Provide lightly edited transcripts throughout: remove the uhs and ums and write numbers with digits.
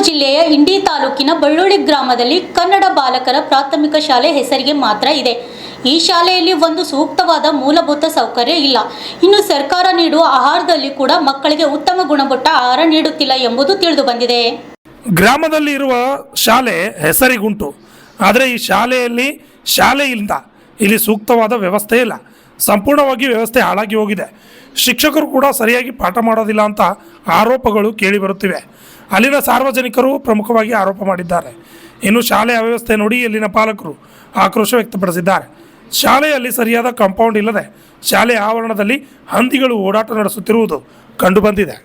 ಚಿಕ್ಕಮಗಳೂರು ಜಿಲ್ಲೆಯ ಇಂಡಿ ತಾಲೂಕಿನ ಬಳ್ಳೊಳ್ಳಿ ಗ್ರಾಮದಲ್ಲಿ ಕನ್ನಡ ಬಾಲಕರ ಪ್ರಾಥಮಿಕ ಶಾಲೆ ಹೆಸರಿಗೆ ಮಾತ್ರ ಇದೆ. ಈ ಶಾಲೆಯಲ್ಲಿ ಒಂದು ಸೂಕ್ತವಾದ ಮೂಲಭೂತ ಸೌಕರ್ಯ ಇಲ್ಲ. ಇನ್ನು ಸರ್ಕಾರ ನೀಡುವ ಆಹಾರದಲ್ಲಿ ಕೂಡ ಮಕ್ಕಳಿಗೆ ಉತ್ತಮ ಗುಣಮಟ್ಟ ಆಹಾರ ನೀಡುತ್ತಿಲ್ಲ ಎಂಬುದು ತಿಳಿದು ಬಂದಿದೆ. ಗ್ರಾಮದಲ್ಲಿ ಇರುವ ಶಾಲೆ ಹೆಸರಿಗುಂಟು, ಆದರೆ ಈ ಶಾಲೆ ಇಲ್ಲ. ಇಲ್ಲಿ ಸೂಕ್ತವಾದ ವ್ಯವಸ್ಥೆ ಇಲ್ಲ. ಸಂಪೂರ್ಣವಾಗಿ ವ್ಯವಸ್ಥೆ ಹಾಳಾಗಿ ಹೋಗಿದೆ. ಶಿಕ್ಷಕರು ಕೂಡ ಸರಿಯಾಗಿ ಪಾಠ ಮಾಡೋದಿಲ್ಲ ಅಂತ ಆರೋಪಗಳು ಕೇಳಿಬರುತ್ತಿವೆ. ಅಲ್ಲಿನ ಸಾರ್ವಜನಿಕರು ಪ್ರಮುಖವಾಗಿ ಆರೋಪ ಮಾಡಿದ್ದಾರೆ. ಇನ್ನು ಶಾಲೆ ಅವ್ಯವಸ್ಥೆ ನೋಡಿ ಇಲ್ಲಿನ ಪಾಲಕರು ಆಕ್ರೋಶ ವ್ಯಕ್ತಪಡಿಸಿದ್ದಾರೆ. ಶಾಲೆಯಲ್ಲಿ ಸರಿಯಾದ ಕಾಂಪೌಂಡ್ ಇಲ್ಲದೆ ಶಾಲೆ ಆವರಣದಲ್ಲಿ ಹಂದಿಗಳು ಓಡಾಟ ನಡೆಸುತ್ತಿರುವುದು ಕಂಡುಬಂದಿದೆ.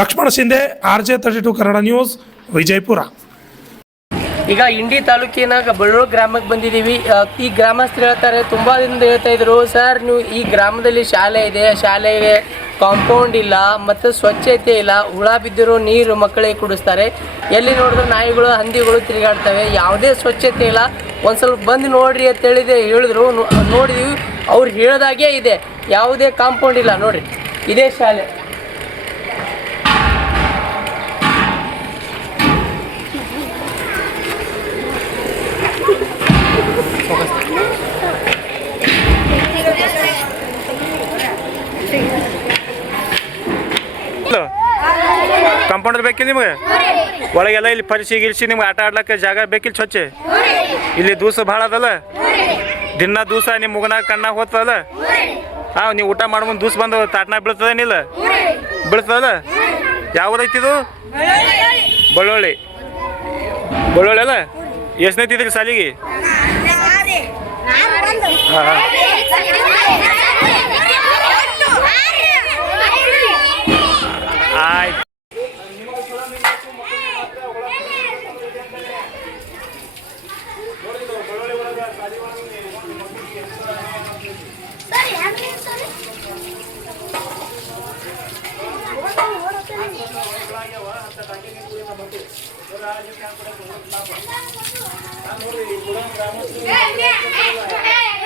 Lakshmana Shinde, RJ32 Kannada news, Vijayapura. ಈಗ ಇಂಡಿ ತಾಲೂಕಿನಾಗ ಬಳ್ಳೂರು ಗ್ರಾಮಕ್ಕೆ ಬಂದಿದ್ದೀವಿ. ಈ ಗ್ರಾಮಸ್ಥರು ಹೇಳ್ತಾರೆ, ತುಂಬ ದಿನದಿಂದ ಹೇಳ್ತಾ ಇದ್ರು, ಸರ್ ನೀವು ಈ ಗ್ರಾಮದಲ್ಲಿ ಶಾಲೆ ಇದೆ, ಶಾಲೆಗೆ ಕಾಂಪೌಂಡ್ ಇಲ್ಲ ಮತ್ತು ಸ್ವಚ್ಛತೆ ಇಲ್ಲ, ಹುಳ ಬಿದ್ದಿರೋ ನೀರು ಮಕ್ಕಳಿಗೆ ಕುಡಿಸ್ತಾರೆ, ಎಲ್ಲಿ ನೋಡಿದ್ರು ನಾಯಿಗಳು ಹಂದಿಗಳು ತಿರುಗಾಡ್ತವೆ, ಯಾವುದೇ ಸ್ವಚ್ಛತೆ ಇಲ್ಲ, ಒಂದು ಸ್ವಲ್ಪ ಬಂದು ನೋಡ್ರಿ ಅಂತ ಹೇಳಿದ್ರು. ನೋಡಿದ್ವಿ, ಅವ್ರು ಹೇಳ್ದಾಗೆ ಇದೆ, ಯಾವುದೇ ಕಾಂಪೌಂಡ್ ಇಲ್ಲ. ನೋಡಿರಿ, ಇದೇ ಶಾಲೆ. ಕಾಂಪೌಂಡ್ ಬೇಕಿಲ್ಲ ನಿಮಗೆ? ಒಳಗೆಲ್ಲ ಇಲ್ಲಿ ಪರಿಸಿ ಗಿರಿಸಿ ನಿಮ್ಗೆ ಆಟ ಆಡ್ಲಿಕ್ಕೆ ಜಾಗ ಬೇಕಿಲ್ಲ ಸ್ವಚ್ಛ? ಇಲ್ಲಿ ದೂಸ ಭಾಳ ಅದಲ್ಲ, ದಿನ ದೂಸ ನಿಮ್ಮ ಮುಗನಾಗ ಕಣ್ಣಾಗ ಹೋಗ್ತದಲ್ಲ. ಹಾಂ, ನೀವು ಊಟ ಮಾಡ್ಕೊಂಡು ದೂಸ ಬಂದು ತಾಟ್ನಾಗ ಬೀಳ್ತದೇನಿಲ್ಲ? ಬೀಳ್ತದಲ್ಲ. ಯಾವುದೈತಿದು? ಬಳ್ಳೊಳ್ಳಿ ಅಲ್ಲ? ಎಷ್ಟನೈತಿದ್ರಿ ಸಾಲಿಗೆ? ಹಾಂ, ಆಯ್ತು. Hey!